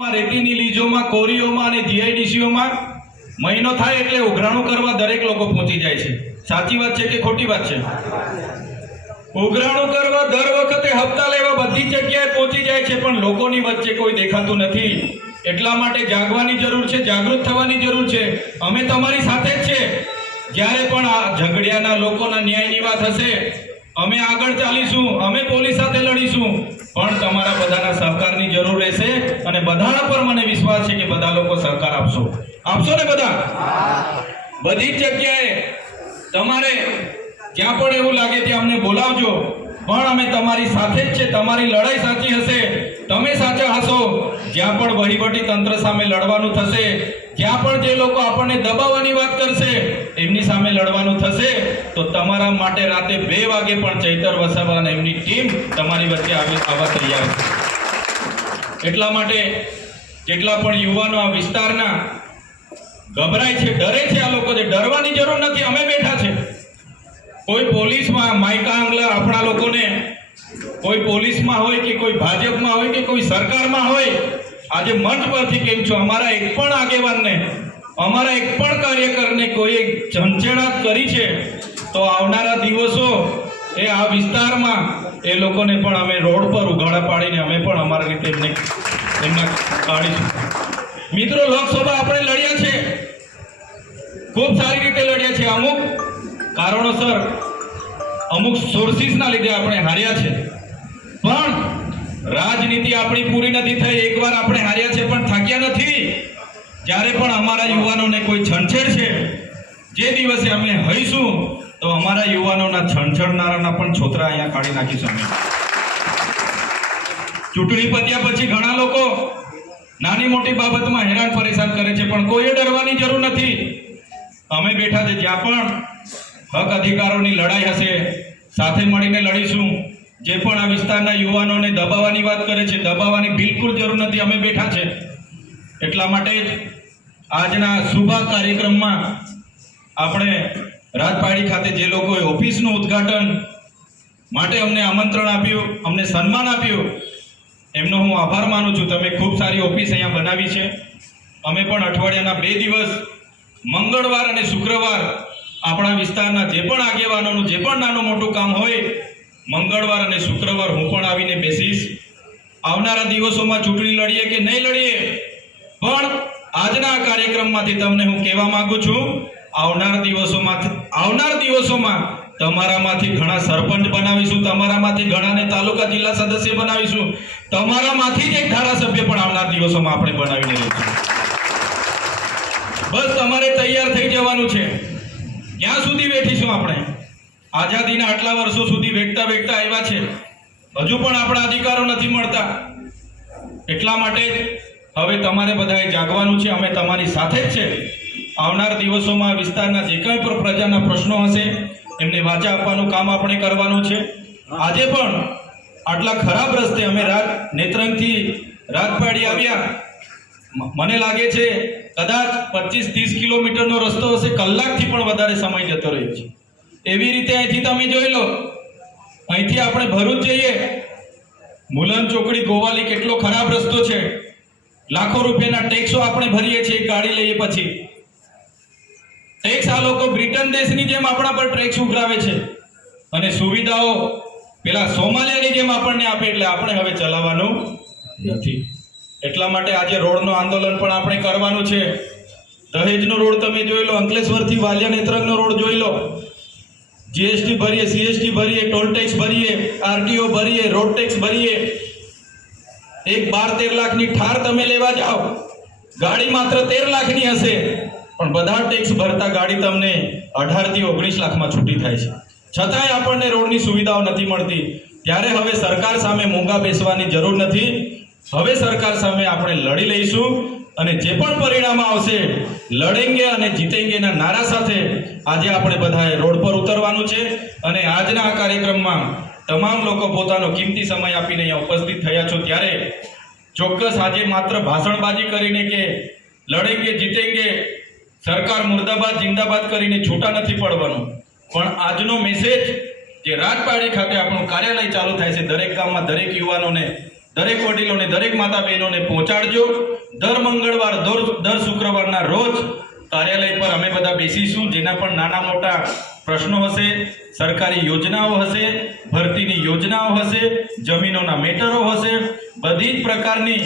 રેતીની લીજોમાં, કોરીઓમાં અને જીઆઈડીસીઓમાં મહિનો થાય એટલે ઉઘરાણું કરવા દરેક લોકો પહોંચી જાય છે. સાચી વાત છે કે ખોટી વાત છે? ઉઘરાણું કરવા દર વખતે હપ્તા લેવા બધી જગ્યાએ પહોંચી જાય છે, પણ લોકોની વચ્ચે કોઈ દેખાતું નથી. એટલા માટે જાગવાની જરૂર છે, જાગૃત થવાની જરૂર છે. અમે તમારી સાથે જ છે. જ્યારે પણ આ ઝઘડિયાના લોકોના ન્યાયની વાત હશે, અમે આગળ ચાલીશું, અમે પોલીસ સાથે લડીશું, પણ તમારા બધાના સહકારની જરૂર રહેશે અને બધા પર મને વિશ્વાસ છે કે બધા લોકો સહકાર આપશો ને બધા? બધી જ જગ્યાએ તમારે જ્યાં પણ એવું લાગે ત્યાં અમને બોલાવજો, પણ અમે તમારી સાથે જ છે. તમારી લડાઈ સાચી હશે, તમે સાચા હશો. જ્યાં પણ વહીવટી તંત્ર સામે લડવાનું થશે, જ્યાં પણ જે લોકો આપણને દબાવવાની વાત કરશે એમની સામે લડવાનું થશે, તો તમારા માટે રાતે 2 વાગે પણ ચૈતર વસાવા અને એમની ટીમ તમારી વચ્ચે આવવા તૈયાર છે. એટલા માટે જેટલા પણ યુવાનો આ વિસ્તારના ગભરાય છે, ડરે છે, આ લોકો ડરવાની જરૂર નથી. અમે બેઠા છે. કોઈ પોલીસમાં માયકા આંગલા આપણા લોકોને કોઈ પોલીસમાં હોય કે કોઈ ભાજપમાં હોય કે કોઈ સરકારમાં હોય, આજે મંચ પરથી કેમ છો, અમારા એક પણ આગેવાનને, અમારા એક પણ કાર્યકરને કોઈ ઝંઝેડાટ કરી છે તો આવનારા દિવસો એ આ વિસ્તારમાં એ લોકોને પણ અમે રોડ પર ઉઘાડા પાડીને અમે પણ અમારી રીતે એમને કાઢીશું. મિત્રો, લોકસભા આપણે લડ્યા છે, ખૂબ સારી રીતે લડ્યા છે. અમુક કારણોસર, અમુક સોર્સિસના લીધે આપણે હાર્યા છે, પણ રાજનીતિ આપણી પૂરી નથી થઈ. એકવાર આપણે હાર્યા છે પણ થાક્યા નથી. જ્યારે પણ અમારા યુવાનોને કોઈ છંછેડ છે, જે દિવસે અમે હઈશું તો અમારા યુવાનોના છંછેડનારાના પણ છોતરા અહીંયા કાઢી નાખીશું. ચૂંટણી પત્યા પછી ઘણા લોકો નાની મોટી બાબતમાં હેરાન પરેશાન કરે છે, પણ કોઈએ ડરવાની જરૂર નથી. અમે બેઠા છે. જ્યાં પણ હક અધિકારોની લડાઈ હશે, સાથે મળીને લડીશું. જે પણ આ વિસ્તારના યુવાનોને દબાવવાની વાત કરે છે, દબાવવાની બિલકુલ જરૂર નથી. અમે બેઠા છે. એટલા માટે જ આજના શુભ કાર્યક્રમમાં આપણે રાજપાડી ખાતે જે લોકોએ ઓફિસનું ઉદ્ઘાટન માટે અમને આમંત્રણ આપ્યું, અમને સન્માન આપ્યું, એમનો હું આભાર માનું છું. તમે ખૂબ સારી ઓફિસ અહીંયા બનાવી છે. અમે પણ અઠવાડિયાના 2 દિવસ મંગળવાર અને શુક્રવાર આપણા વિસ્તારના જે પણ આગેવાનોનું જે પણ નાનું મોટું કામ હોય, મંગળવાર અને શુક્રવાર હું પણ આવીને બેસીશ. આવનારા દિવસોમાં ચૂંટણી લડીએ કે નહીં લડીએ, પણ આજના આ કાર્યક્રમમાંથી તમને હું કહેવા માંગુ છું, આવનાર દિવસોમાં તમારામાંથી ઘણા સરપંચ બનાવીશું, તમારામાંથી ઘણાને તાલુકા જિલ્લા સદસ્ય બનાવીશું, તમારામાંથી જ એક ધારાસભ્ય પણ આવનાર દિવસોમાં આપણે બનાવીને લઈશું. બસ તમારે તૈયાર થઈ જવાનું છે. ક્યાં સુધી બેઠીશું આપણે? આઝાદીના આટલા વર્ષો સુધી વેઠતા આવ્યા છે, હજુ પણ આપણા અધિકારો નથી મળતા. એટલા માટે હવે તમારે બધાએ જાગવાનું છે. અમે તમારી સાથે જ છે. આવનાર દિવસોમાં વિસ્તારના જે કંઈ પણ પ્રજાના પ્રશ્નો હશે એમને વાચા આપવાનું કામ આપણે કરવાનું છે. આજે પણ આટલા ખરાબ રસ્તે અમે નેત્રંગથી રાજપાડી આવ્યા, મને લાગે છે કદાચ 25-30 કિલોમીટરનો રસ્તો હશે, કલાકથી પણ વધારે સમય જતો રહ્યો છે. એવી રીતે અહીંથી તમે જોઈ લો, અહીંથી આપણે ભરૂચ જઈએ, મુલન ચોકડી ગોવાલી કેટલો ખરાબ રસ્તો છે. લાખો રૂપિયાના ટેક્સો આપણે ભરીએ છીએ ગાડી લઈએ પછી. ટેક્સ આ લોકો બ્રિટન દેશની જેમ આપણા પર ટેક્સ ઉઘરાવે છે અને સુવિધાઓ પેલા સોમાલિયાની જેમ આપણને આપે, એટલે આપણે હવે ચલાવવાનું નથી. એટલા માટે આજે રોડનું આંદોલન પણ આપણે કરવાનું છે. દહેજનો રોડ તમે જોઈ લો, અંકલેશ્વરથી વાલિયા નેત્રંગનો રોડ જોઈ લો. જીએસટી ભરીએ, સીએસટી ભરીએ, ટોલ ટેક્સ ભરીએ, આરટીઓ ભરીએ, રોડ ટેક્સ ભરીએ. એક 12-13 લાખની ઠાર તમે લેવા જાઓ, ગાડી માત્ર 13 લાખની હશે, પણ બધા ટેક્સ ભરતા ગાડી તમને 18 થી 19 લાખમાં છૂટી થાય છે. છતાંય આપણને રોડની સુવિધાઓ નથી મળતી. ત્યારે હવે સરકાર સામે મૂંગા બેસવાની જરૂર નથી. હવે સરકાર સામે આપણે લડી લઈશું અને જે પણ પરિણામ આવશે, લડેંગે અને જીતેંગેના નારા સાથે આજે આપણે બધાએ રોડ પર ઉતરવાનું છે. અને આજના આ કાર્યક્રમમાં તમામ લોકો પોતાનો કિંમતી સમય આપીને અહીંયા ઉપસ્થિત થયા છો, ત્યારે ચોક્કસ આજે માત્ર ભાષણબાજી કરીને કે લડેંગે જીતેંગે, સરકાર મુર્દાબાદ જિંદાબાદ કરીને છૂટા નથી પડવાનું, પણ આજનો મેસેજ જે રાજપાડી ખાતે આપણું કાર્યાલય ચાલુ થાય છે, દરેક ગામમાં દરેક યુવાનોને દરેક વડીલોને, દરેક માતા બહેનોને પહોંચાડજો. દર મંગળવાર, દર શુક્રવારના રોજ કાર્યાલય પર અમે બધા બેસીશું. જેના પણ નાના મોટા પ્રશ્નો હશે, સરકારી યોજનાઓ હશે, ભરતીની યોજનાઓ હશે, જમીનોના મેટરો હશે, બધી જ પ્રકારની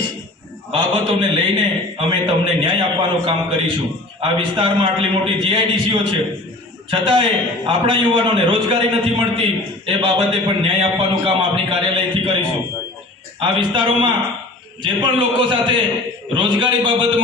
બાબતોને લઈને અમે તમને ન્યાય આપવાનું કામ કરીશું. આ વિસ્તારમાં આટલી મોટી જીઆઈડીસીઓ છે, છતાંય આપણા યુવાનોને રોજગારી નથી મળતી. એ બાબતે પણ ન્યાય આપવાનું કામ આપણી કાર્યાલયથી કરીશું. આ વિસ્તારોમાં જે પણ લોકો સાથે રોજગારી બાબતમાં